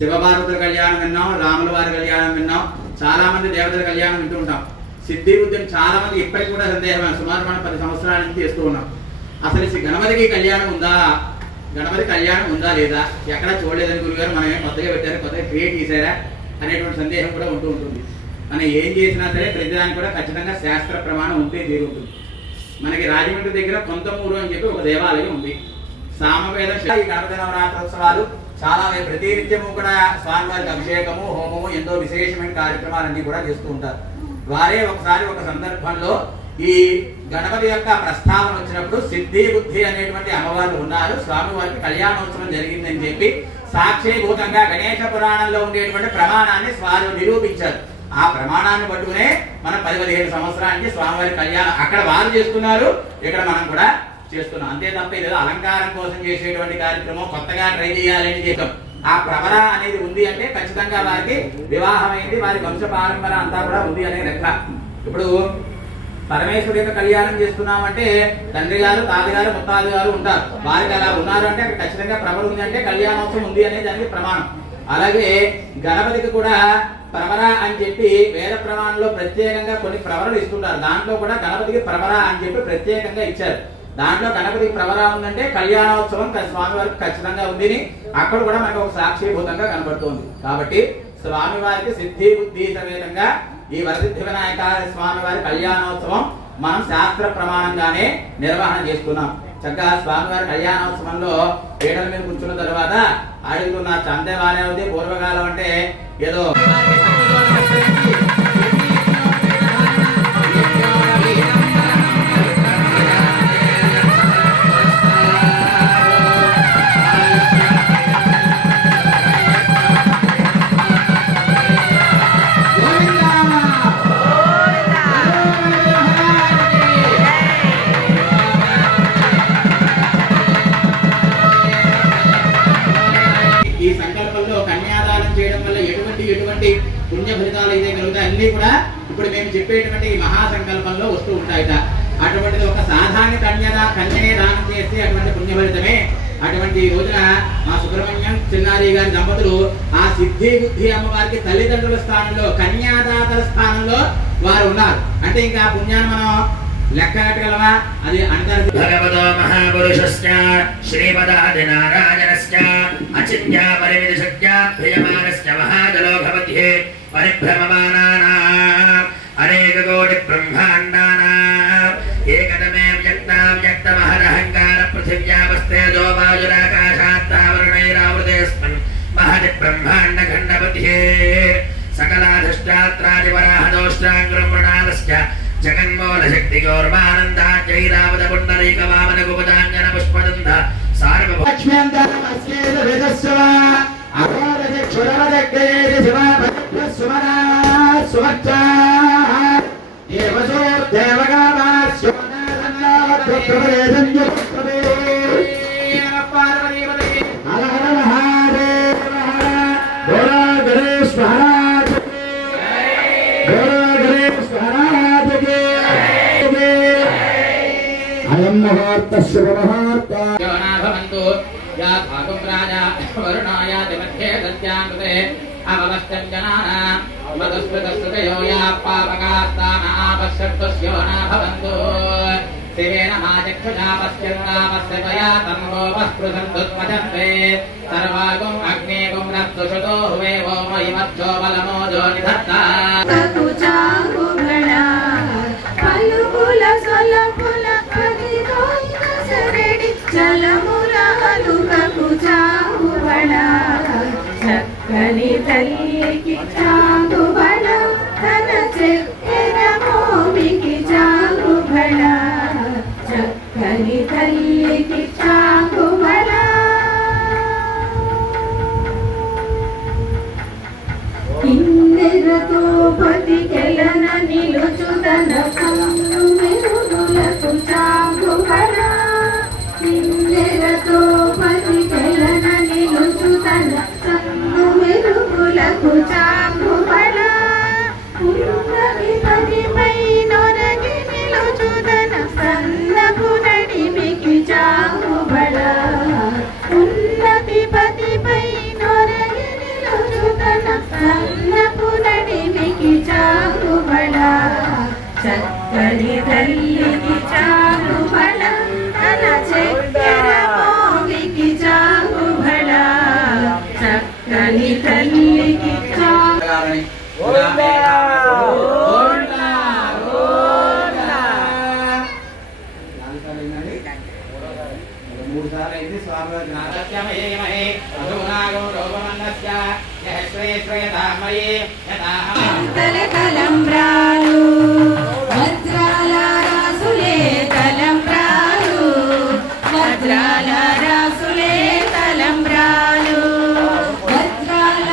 శివపార్వతుల కళ్యాణం విన్నాం, రాముల వారి కళ్యాణం విన్నాం, చాలా మంది దేవతల కళ్యాణం వింటూ ఉంటాం. సిద్ధి బుద్ధిని చాలా మంది ఇప్పటికి కూడా సందేహం, సుమారు మనం 10 సంవత్సరాల నుంచి చేస్తూ ఉన్నాం. అసలు గణపతికి కళ్యాణం ఉందా, గణపతి కళ్యాణం ఉందా లేదా, ఎక్కడా చూడలేదని గురుగారు మనం ఏం కొత్తగా పెట్టారు, కొత్తగా క్రియేట్ చేశారా అనేటువంటి సందేహం కూడా ఉంటూ ఉంటుంది. మనం ఏం చేసినా సరే ప్రతిదానికి కూడా ఖచ్చితంగా శాస్త్ర ప్రమాణం ఉంటే తీరుంటుంది. మనకి రాజమండ్రి దగ్గర కొంతమూరు అని చెప్పి ఒక దేవాలయం ఉంది. సామవేద ఈ గణపతి నవరాత్రోత్సవాలు చాలా ప్రతినిత్యము కూడా స్వామివారికి అభిషేకము, హోమము, ఎంతో విశేషమైన కార్యక్రమాలన్నీ కూడా చేస్తూ ఉంటారు. వారే ఒకసారి ఒక సందర్భంలో ఈ గణపతి యొక్క ప్రస్తావన వచ్చినప్పుడు సిద్ధి బుద్ధి అనేటువంటి అమ్మవారు ఉన్నారు, స్వామివారికి కళ్యాణోత్సవం జరిగిందని చెప్పి సాక్షిభూతంగా గణేశ పురాణంలో ఉండేటువంటి ప్రమాణాన్ని స్వామి నిరూపించారు. ఆ ప్రమాణాన్ని పట్టుకునే మనం 10-15 సంవత్సరానికి స్వామివారి కళ్యాణం అక్కడ వారు చేస్తున్నారు, ఇక్కడ మనం కూడా చేస్తున్నాం. అంతే తప్ప ఇదేదో అలంకారం కోసం చేసేటువంటి కార్యక్రమం కొత్తగా ట్రై చేయాలని చేద్దాం. ఆ ప్రవర అనేది ఉంది అంటే ఖచ్చితంగా వారికి వివాహమైంది, వారి వంశ పారంపర అంతా కూడా ఉంది అనే లెక్క. ఇప్పుడు పరమేశ్వరి యొక్క కళ్యాణం చేస్తున్నామంటే తండ్రి గారు, తాతగారు, ముత్తాది గారు ఉంటారు. వారికి అలా ఉన్నారు అంటే అక్కడ ఖచ్చితంగా ప్రవర ఉంది అంటే కళ్యాణోత్సవం ఉంది అనే దానికి ప్రమాణం. అలాగే గణపతికి కూడా ప్రవర అని చెప్పి వేద ప్రమాణంలో ప్రత్యేకంగా కొన్ని ప్రవరలు ఇస్తుంటారు. దాంట్లో కూడా గణపతికి ప్రవర అని చెప్పి ప్రత్యేకంగా ఇచ్చారు. దాంట్లో గణపతికి ప్రవర ఉందంటే కళ్యాణోత్సవం స్వామివారికి ఖచ్చితంగా ఉంది. అక్కడ కూడా మనకు ఒక సాక్షిభూతంగా కనబడుతుంది. కాబట్టి స్వామివారికి సిద్ధి బుద్ధి సమేతంగా ఈ వరసిద్ధి వినాయక స్వామివారి కళ్యాణోత్సవం మనం శాస్త్ర ప్రమాణంగానే నిర్వహణ చేస్తున్నాం. చక్కగా స్వామివారి కళ్యాణోత్సవంలో పీటల మీద కూర్చున్న తర్వాత అడుగుతున్న చందే బానే ఉంది. పూర్వకాలం అంటే ఏదో పుణ్య ఫలితాలు అయితే కలుగుతాయి. అన్ని కూడా ఇప్పుడు మేము చెప్పేటువంటి ఈ మహాసంకల్పంలో వస్తూ ఉంటాయిట. అటువంటిది ఒక సాధారణ కన్యనే దానం చేస్తే అటువంటి పుణ్య ఫలితమే. అటువంటి రోజున మా సుబ్రహ్మణ్యం చిన్నారి గారి దంపతులు ఆ సిద్ధి బుద్ధి అమ్మవారికి తల్లిదండ్రుల స్థానంలో, కన్యాదాతల స్థానంలో వారు ఉన్నారు. అంటే ఇంకా ఆ పుణ్యాన్ని మనం లెక్క కట్టగలవా? అది అంటారు. భగవతో మహాపురుషస్య శ్రీపదాది నారాయణస్య అచింత్య పరిమితిశక్య ప్రియమానస్య మహాజలోకమధ్యే పరిభ్రమమానానాం అనేక కోటి బ్రహ్మాండానాం ఏకదమే వ్యక్తమహదహంకార పృథివ్యావస్తేజో వాయురాకాశాత్తావరుణైరావృతేస్మిన్ మహతి బ్రహ్మాండ ఖండమధ్యే సకలాధిష్టాత్రాదివరాహదోష్టాంగ్రమృణాలస్య జగన్మోహన శక్తి గౌరవానంద జైరావద పుండరీక వామన గుపదాంజన పుష్పదంద సార్వ अयं मुहूर्तस्य मुहूर्ता भवन्तु या भागं राजा वरुणाय मध्ये दत्याङ्कृते अववस्थं जनानां मदस्मृतस्मृतयो या पापकास्तानापश्यत्वस्यो न भवन्तु शिवेन माचक्षुषा पश्यन्नापस्य त्वया तन्वोपस्पृशन्तुत्पचन्ते सर्वागुम् अग्नेगुम् रक्तुषुतो हुवे वो मयि मच्छो बलमोजो निधत्ता చక్కని తల్లికి చాంగుబళ తన చెక్కెర మోమికి చాంగుబళ చక్కని తల్లికి చాంగుబళ కిన్నెరతో పతికెలన నిలుచుదన కన్ను మెరుగులకు చాంగుబళ కిన్నెరతో పతికెలన నిలుచుదన కన్ను మెరుగులకు చాంగుబళ ఉన్నది పదిపై నొరగి నిలుచుదన సన్నపు నడిమికి చాంగుబళ ఉన్నది పదిపై నొరగి నిలుచుదన సన్నపు నడిమికి చాంగుబళ చక్కని తల్లికి చాంగుబళ తన చక్కెర మోగికి చాంగుబళ చక్కని తల్లికి మూడు సార్లు అయింది స్వామి నాగత్యమయే అధునాగో రూపమన్నస్య శ్రేయశ్రేయతామయే తలంబ్రాలు వజ్రాల రాసులే తలంబ్రాలు వజ్రాల రాసులే తలంబ్రాలు వజ్రాల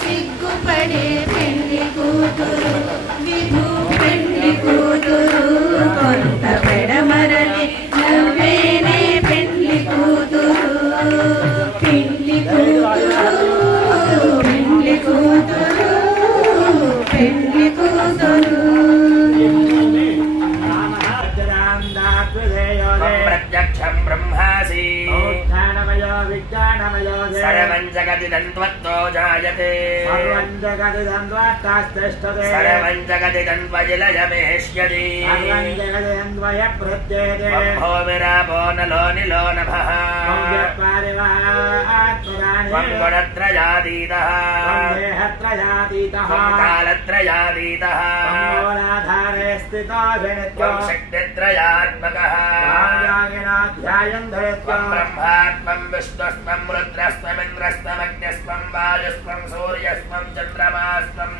సిగ్గుపడే పెళ్లి కూతురు విభూ పెళ్లి కూతురు కొంత పెడమరలి నవ్వేనే పెళ్లి కూతురు పెళ్లి కూతురు పెళ్లి కూతురు పెళ్లి కూతురు ప్రత్యక్షం బ్రహ్మాసి सर्वं जगति तन्त्वत्तो जायते सर्वं जगति तन्त्वजिलयमेष्यति ब्रह्मो विरापो नलो निलो नभः त्वं गुणत्रयातीतः देहत्रयातीतः त्वं कालत्रयातीतः मूलाधारे स्थितोऽभिनित्यं त्वं शक्तित्रयात्मकः ध्यायन् धरित्वा त्वं ब्रह्मात्मं विष्णुस्त्वं रुद्रस्त्वमिन्द्रस्त्वमग्निस्त्वं वायुस्त्वं सूर्यस्त्वं चन्द्रमास्त्वं